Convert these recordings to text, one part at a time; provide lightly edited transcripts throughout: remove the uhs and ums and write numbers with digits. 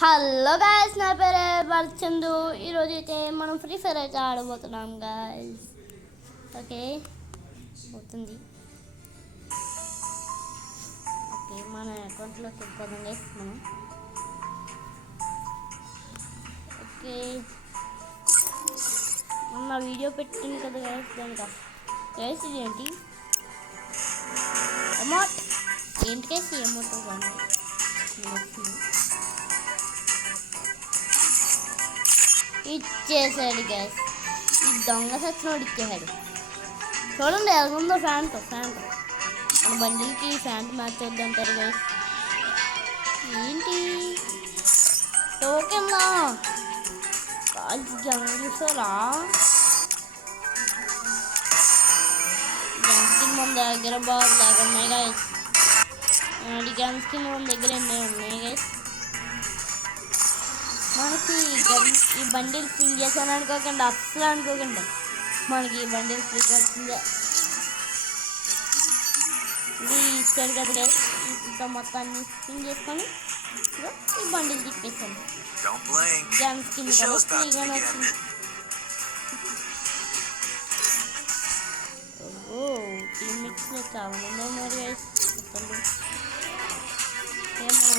Hello guys, నా పేరు వర్చందు. ఈరోజు అయితే మనం ఫ్రీ ఫైర్ అయితే ఆడబోతున్నాం గాయస్. ఓకే, అవుతుంది. ఓకే, మన అకౌంట్లోకి వెళ్ళిపోదాం గైస్ మనం. ఓకే, మొన్న వీడియో పెట్టింది కదా గైస్, దానికి గైస్ ఇది ఏంటి అమౌంట్, ఏంటి గైస్ ఈ అమౌంట్ కానీ ఇచ్చేసాడు గ్యాస్. ఈ దొంగ సచ్చినోడు ఇచ్చేసాడు. చూడండి ఎలాగుందో ఫ్యాంట్. మన బండికి ఫ్యాంట్ మ్యాచ్ వద్దంటారు గ్యాస్. ఏంటి టోకెన్లా కాల్స్ చూసారా? గన్ స్కిన్ మన దగ్గర బాగా ఉన్నాయి గాయస్. గన్ స్కిన్ మన దగ్గర ఎన్ని ఉన్నాయి గైస్. మనకి ఈ బండిల్ ఫిల్ చేశాను అనుకోకండి, అస్సలు అనుకోకండి. మనకి ఈ బండిల్ ఫ్రీగా వచ్చిందే. ఇది ఇచ్చాడు కదా ఇంకా మొత్తాన్ని స్పిన్ చేసుకొని ఈ బండిల్ తిప్పేసాను. గన్ స్కిన్ కూడా ఫ్రీగానే వచ్చింది. టీమ్మేట్స్లో చాలా మంది ఉన్నారు గైస్. మనం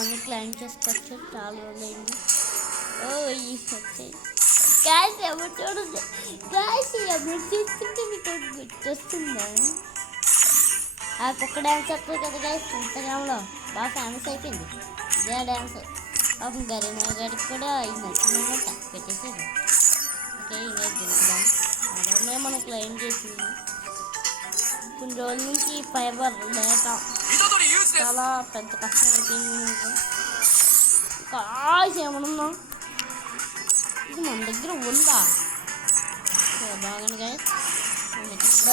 అన్ని క్లైమ్ చేసుకోవచ్చు. చాలా రోజులైంది. గ్యాస్ ఎవరు చూడండి. గ్యాస్ ఎవరు చూస్తుంటే మీకు గుర్తొస్తుందా? ఆ కుక్క డ్యాన్స్ వస్తుంది కదా గ్యాస్, ఇన్స్టాగ్రామ్లో బాగా ఫేమస్ అయిపోయింది ఇదే డ్యాన్స్. పాపం గరీనా గారికి కూడా ఇది నచ్చిందన్నమాట, పెట్టేసాడు. ఓకే, ఇంకా గెలుపుదాం. అదే మనం క్లైమ్ చేసింది. కొన్ని రోజుల నుంచి ఫైబర్ లేక చాలా పెద్ద కష్టం అయిపోయింది. ఇంకా ఏమనున్నాం, ఇది మన దగ్గర ఉందా? బాగానే గాయస్, మన దగ్గర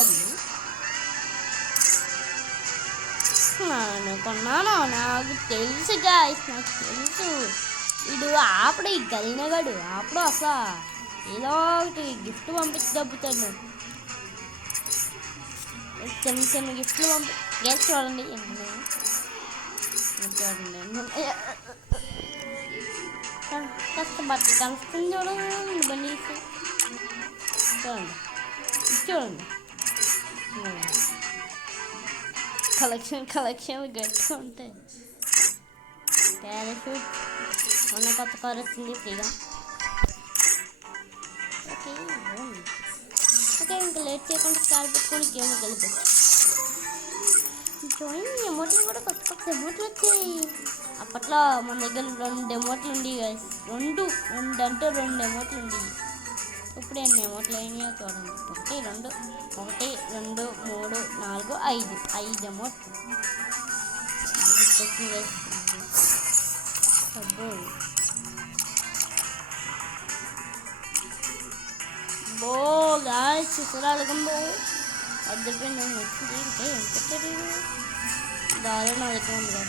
నేను కొన్నాను. నాకు తెలుసు గాయస్, నాకు తెలుసు. వీడు ఆపడు, ఈ గలినగాడు ఆపడు. అసలు ఏదో ఒకటి గిఫ్ట్ పంపించి దబ్బుతాడు నాకు. చిన్న గిఫ్ట్లు గ్యాస్ చూడండి కష్టపడి కలుస్తుంది. చూడండి బండి చూడండి కలెక్షన్ గట్టిగా ఉంటాయి. పారాషూట్ మొన్న కొత్త కార్ వచ్చింది ఫ్రీగా. ఓకే, ఇంకా లేట్ చేయకుండా స్టార్ట్ పెట్టుకొని గేమ్కి వెళ్ళిపోవచ్చు. జాయిన్ ఎమోట్లు కూడా కొత్త ఎమోట్లు వచ్చాయి. అప్పట్లో మన దగ్గర 2 ఎమోట్లు ఉండి గైస్. రెండు ఎమోట్లు ఉండి. ఇప్పుడు ఎన్ని ఎమోట్లు అయినాయో చూడండి. 1 2 3 4 5 ఎమోట్లు అబ్బో. బో గాయస్ చూసారాలకంబో అద్దరిపోయింది. నేను వచ్చింది ఇంకా ఏం పెట్టాడు దాదాపు నా దగ్గర ఉంది కదా.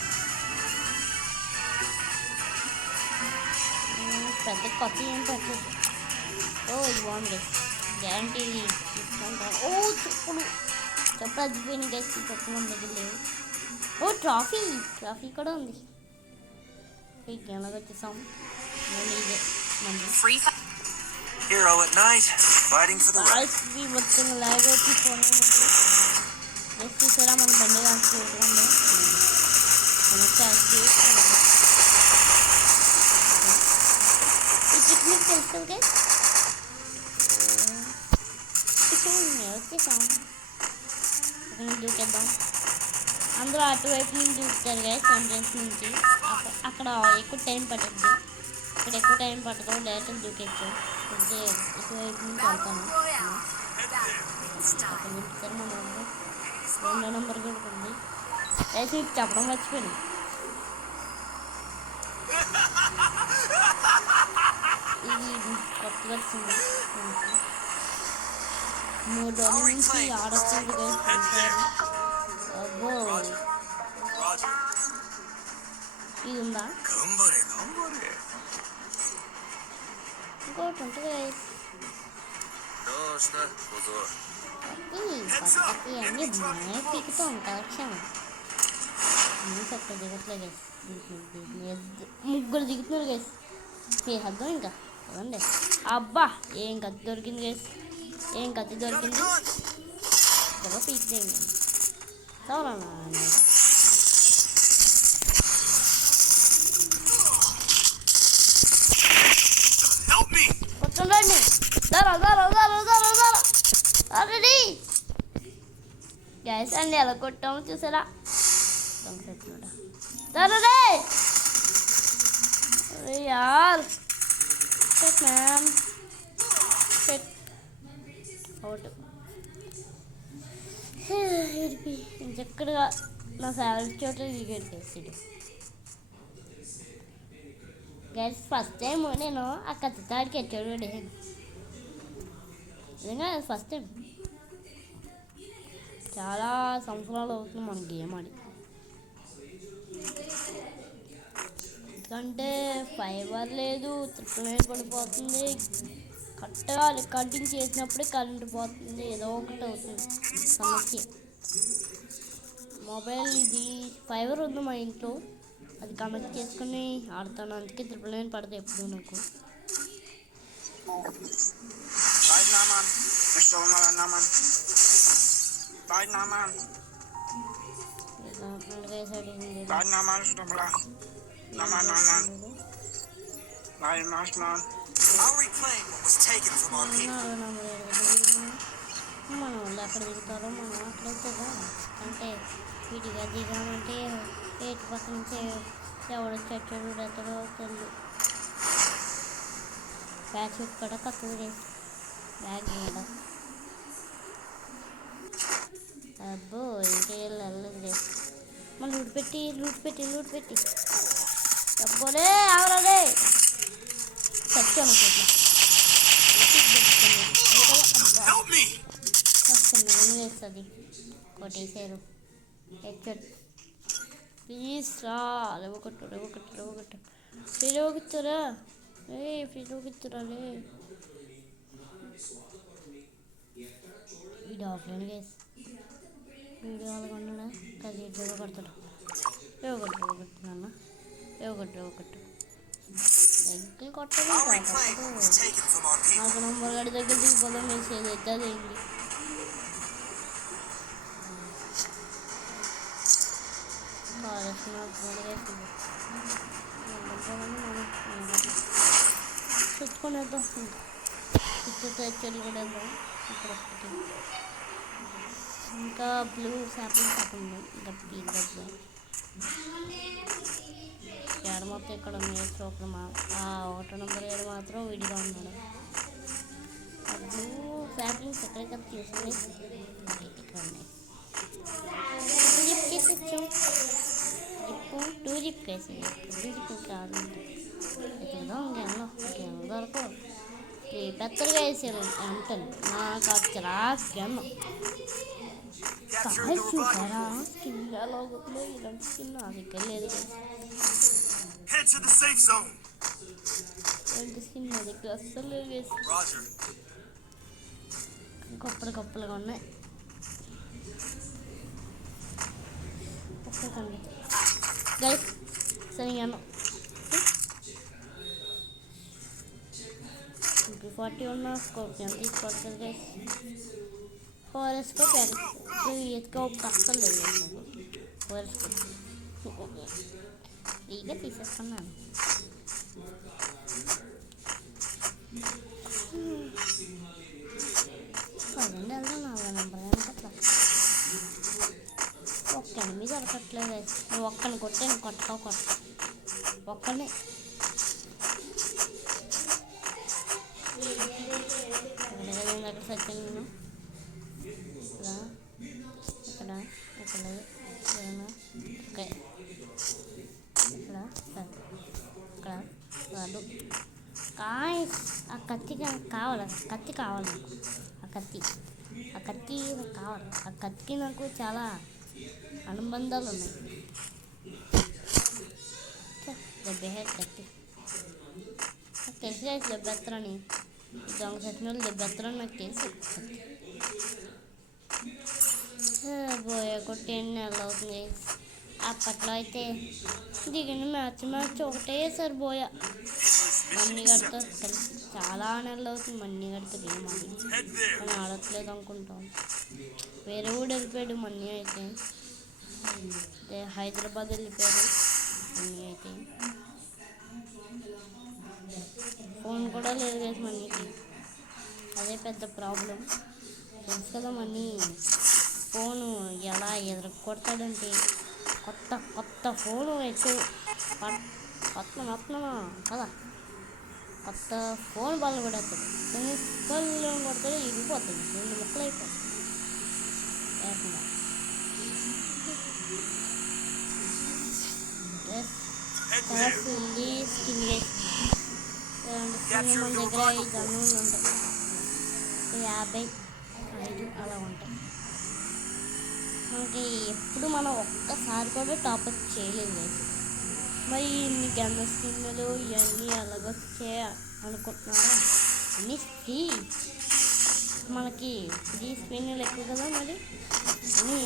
పెద్ద కొత్త ఏం పెట్టలేదు. ఇది బాగుంది, గ్యారంటీ తీసుకుంటాను. చెప్పు అదిపోయింది గైస్. చెప్పు మన దగ్గర లేవు. ట్రాఫీ కూడా ఉంది. గేమ్లోకి వచ్చేసాం. ఇదే మన Hero at night, fighting for the right. మొత్తం లాగ్ వచ్చి ఫోన్ జస్ట్ చూసారా మన బండి కాల్చి ఈ పిక్నిక్ తెలుస్తుంది వచ్చేసాం. దూకేద్దాం. అందరూ అటువైపు నుంచి దూకుతారు గైస్, ఎంట్రన్స్ నుంచి. అక్కడ ఎక్కువ టైం పడుతుంది. ఇక్కడ ఎక్కువ టైం పట్టదు, డైరెక్ట్ దూకేచ్చు. ఇటువైపు నుంచి వెళ్తాను. అక్కడ దూకుతారు. మన 2వ నెంబర్ కూడా ఉంది. అయితే మీకు చెప్పడం మర్చిపోయింది. ఇది కొత్తగా వచ్చింది. 3 రోజుల నుంచి ఆడొచ్చింది గైస్. అబ్బో, ఇది ఉందా? ఇంకోటి ఉంటుంది గైస్. పక్కకి అన్నీ బాగా పీకుతూ ఉంటారు. క్షణం అక్కడ దిగట్లే గైస్. 3 దిగుతున్నారు గైస్. మీ అర్థం ఇంకా చూడండి. అబ్బా ఏం కత్తి దొరికింది గైస్, ఏం కత్తి దొరికింది. బాగా పీక్ చేయండి చదవనా కొట్టండి. ఆల్రెడీ గ్యాస్ అండి ఎలా కొట్టాము చూసారా. యార్ షట్ మ్యామ్ షట్ అవుట్. చక్కగా నా ఫేవరెట్ చోట క్రికెట్ చేసాడు గైస్. ఫస్ట్ టైం నేను ఆ కత్తితాడికి ఎచ్చాడు పడేసాను. నిజంగా ఫస్ట్ టైం. చాలా సంవత్సరాలు అవుతుంది మన గేమ్ ఆడి. ఎందుకంటే ఫైబర్ లేదు, ట్రిపుల్ నైన్ పడిపోతుంది, కరెక్ట్గా రికార్డింగ్ చేసినప్పుడే కరెంట్ పోతుంది, ఏదో ఒకటి అవుతుంది సమస్య. మొబైల్ ఇది ఫైబర్ ఉంది మా ఇంట్లో, అది కనెక్ట్ చేసుకుని ఆడతాను. అందుకే ట్రిపుల్ నైన్ పడతాయి ఎప్పుడు నాకు. మన వాళ్ళు ఎక్కడ దిగుతారో మనం అట్లయితే అంటే వీటిగా దిగామంటే ఏటి పక్క నుంచి ఎవడో చచ్చాడు ఎత్తడో తెలియదు. బ్యాగ్ కూడా కక్కుతుంది బ్యాగ్ వేయడం. అబ్బో ఇంకేం వెళ్ళలేదు. మన లూట్ పెట్టి అబ్బోలే ఆవరాలే చచ్చాను వేస్తుంది కొట్టేసారు. ప్లీజ్ రా రేవకట్టు ఫిరోగుతురా ఫిరోగుతురాలే. వీడియో ఆఫ్లైన్ గేస్ వీడియో అలాగా ఉన్నాడా కదా రేవకడతాడు. రేవకట్టున్నాన్న రేవకట్టు దగ్గర కొట్టదు. 4 నంబర్ గాడి దగ్గర దిగిపోదాం వేసేది అయితే అదేంటి. చుట్టుకునేద్దాం చుట్టూ కూడా వెళ్దాం. ఇంకా బ్లూ శాప్లింగ్ ఉంది. ఇంకా పీక్ దగ్గర ఏడు మొత్తం ఇక్కడ ఉన్నాయి. ఒకటి 1 నంబర్ 7 మాత్రం విడిగా ఉన్నాడు. ఆ బ్లూ శాప్లింగ్స్ ఎక్కడెక్కడ తీసుకుని ఇక్కడ ఉన్నాయి. టూ జిప్ వేసి కాదు ఎదుగుదా ఇంకేమో దొరకవు. పెద్దగా వేసాను అంటాను. నాకు చిరాకేమో చూసారా స్కిన్ ఎలా అవుతుందో. ఇలాంటి స్కిన్ నా దగ్గర లేదు. ఇలాంటి స్కిన్ నా దగ్గర అస్సలు లేదు వేసి గొప్పలుగా ఉన్నాయి. ఒక్కకండి గైస్ సరిగాను 40 ఉన్న స్కోప్ తీసుకోవట్లేదు గైస్. ఫోరెస్కోప్ ఎత్తుకోప్ అస్సలు లేదు. ఫోరెస్కోప్ ఫ్రీగా తీసేసుకున్నాను. పదండి వెళ్దాం. 4 నంబర్ అట్లా ఒక్క ఎనిమిది దొరకట్లేదు. నువ్వు ఒక్కని కొట్టే నువ్వు కొట్ట ఒక్కనే అక్కడ సచ్చాను నేను. ఇక్కడ ఓకే ఇక్కడ కాదు. ఆ కత్తి కావాలి. కత్తి కావాలి నాకు. ఆ కత్తి నాకు కావాలి. ఆ కత్తికి నాకు చాలా అనుబంధాలు ఉన్నాయి. దెబ్బ కత్తి నాకు తెలుసు కదా దెబ్బెత్తరని. ఈ దొంగ సచిన వాళ్ళు దెబ్బెత్తరని నాకు తెలుసు. బోయ కొట్టి ఎన్ని నెలలు అవుతుంది. అప్పట్లో అయితే దిగిన మ్యాచ్ ఒకటే సార్ బోయ Mission మన్నిగడితో accepted. కలిసి చాలా నెలలు అవుతుంది. మన్నిగడితో గేమ్ ఆడి Head there. కానీ ఆడట్లేదు అనుకుంటాం. వేరే ఊడు వెళ్ళిపోయాడు మన్నీ అయితే. అదే హైదరాబాద్ వెళ్ళిపోయాడు మన్నీ అయితే. ఫోన్ కూడా లేదు కదా మనీకి, అదే పెద్ద ప్రాబ్లం. తెలుసు కదా మనీ ఫోను ఎలా ఎదురుకొడతాడంటే కొత్త కొత్త ఫోను ఎత్తు పట్నం కదా, కొత్త ఫోన్ బల్ల కొడతాడు. కళ్ళు కొడతాడు, ఇరిగిపోతుంది, 2 ముక్కలు అయిపోతుంది ఏకంగా. కలర్ఫుల్లీ స్కిన్ వేసి మన దగ్గర 5 గన్నులు ఉంటాయి, 55 అలా ఉంటాయి. మనకి ఎప్పుడు మనం ఒక్కసారి కూడా టాప్అప్ చేయలేదు. మరి ఇన్ని గన్న స్కిన్లు ఇవన్నీ ఎలాగొచ్చే అనుకుంటున్నారా? అన్నీ ఫ్రీ, మనకి ఫ్రీ స్పిన్లు ఎక్కువ కదా. మరి అన్నీ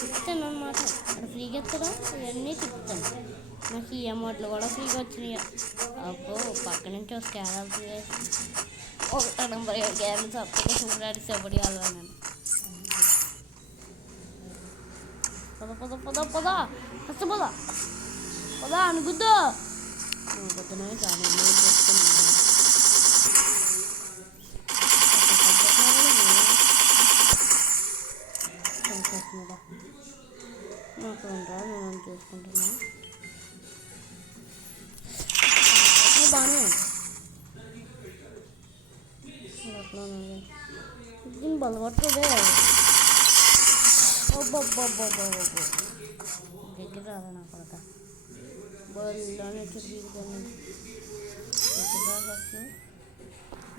చెప్తాను అనమాట, అక్కడ ఫ్రీగా ఎత్తడం ఇవన్నీ చెప్తాను. నాకు ఈ అమౌంట్లు కూడా ఫ్రీగా వచ్చినాయి. అబ్బో పక్క నుంచి ఒక స్కానర్ ఒక నెంబర్ గ్యారెంటీ అప్లికేషన్ కూడా సపోర్ట్ కావాలను. పద అనుకుద్దా పొద్దునే కానీ నాకు ఉండరా నేను చూసుకుంటున్నా. బాగానే దీన్ని బలపడుతుందే. దగ్గర రాదా నా కొడక బల్లోనే చుట్టుకొని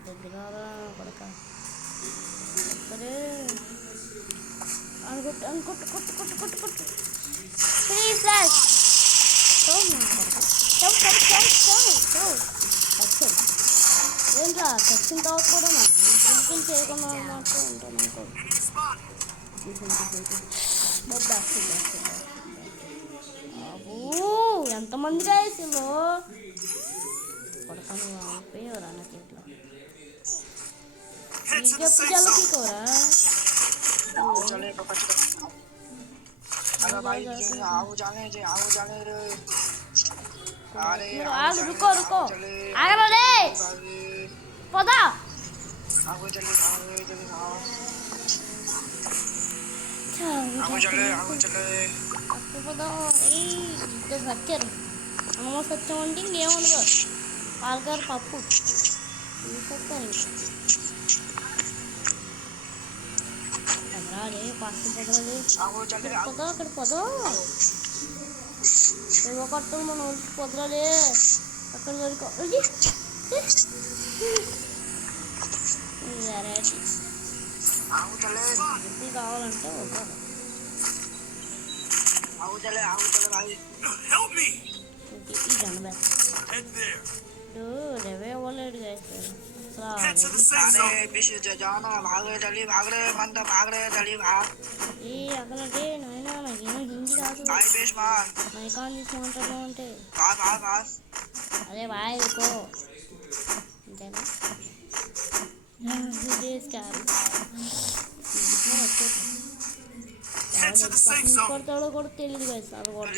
దగ్గర రాదా నా కొడక. సరే కొట్టు ఫ్రీ ఫ్లాష్ ఏంట్రా చచ్చిన తర్వాత కూడా నేను చేయకుండా అన్నట్టు ఉంటాను అనుకో. ఎంతమంది రాయసులో కొడతాను అయిపోయేవరా నా చేతిలో. నీకెప్పుడు జలపీకోరా रुको आगे रे पदा అమ్మ సత్యం అంటే ఇంకేముండదు, పాలకారు పప్పు తీసుకొస్తాను. పదరాలే పప్పు పదరాలే అక్కడ పదో ఏవో కట్టం మన ఊరికి పొదరాలే అక్కడ వరకు కావాలంటే వద్దాను. ఈ జనబే రవే అవ్వలేడు ఏ అక్కడంటే నాయన నాకేమో హిందీ రాదు, మైకాన్ తీసుకుంటాను అంటే అదే వాయికో అంతేనా. కొడతాడో కూడా తెలియదు కదా, అది కొడతాడు.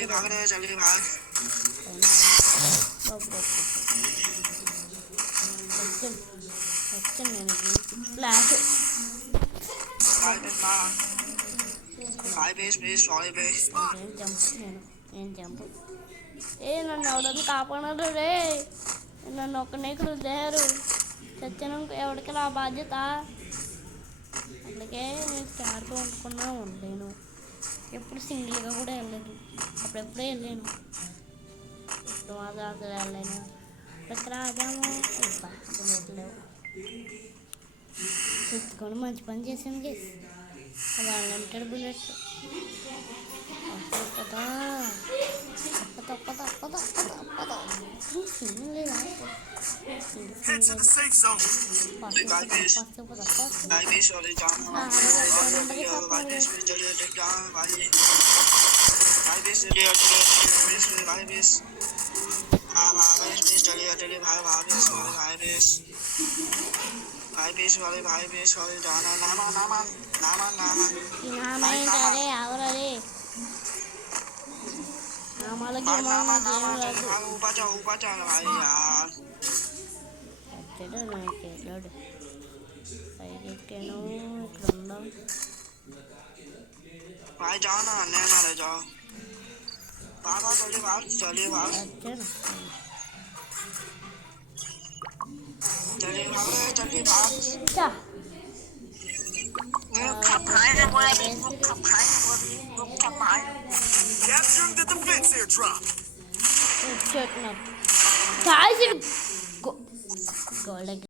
నేను ఫ్లాష్ నేను జంపు నన్ను ఎవడని కాపాడరు రే, నన్ను ఒక్కనే ఇక్కడ వదిలేరు. చచ్చిన ఎవరికి నా బాధ్యత. అందుకే నేను స్టార్తో వండుకున్నా ఉండలేను, ఎప్పుడు సింగిల్గా కూడా వెళ్ళలేదు, అప్పుడెప్పుడే వెళ్ళాను, ఇప్పుడు మాత్రం అసలు వెళ్ళాను. ఇక్కడ రాజాము అప్పుడు వెళ్ళలేవు చూసుకొని మంచి పని చేసాను గేస్. అది అన్లిమిటెడ్ బుల్లెట్ కదా. లేదా चलिए भाई बेस वाले भाई बेस वाले जाना नामा ఈ నామైంటారే ఎవరది నామాలకి भाई नामा ఏం चलिए రాదు भाई ऊपर जाना भाई यार వచ్చాడు నాకు వెళ్ళాడు పైకి ఎక్కాను ఇక్కడ ఉందాం भाई जाओ ना अन्य मारे जाओ बाबा चलिए भाई వచ్చాను चलिए भाई చా Capturing the defense airdrop. వచ్చేట్టున్నారు కాల్సిన గోల్డ్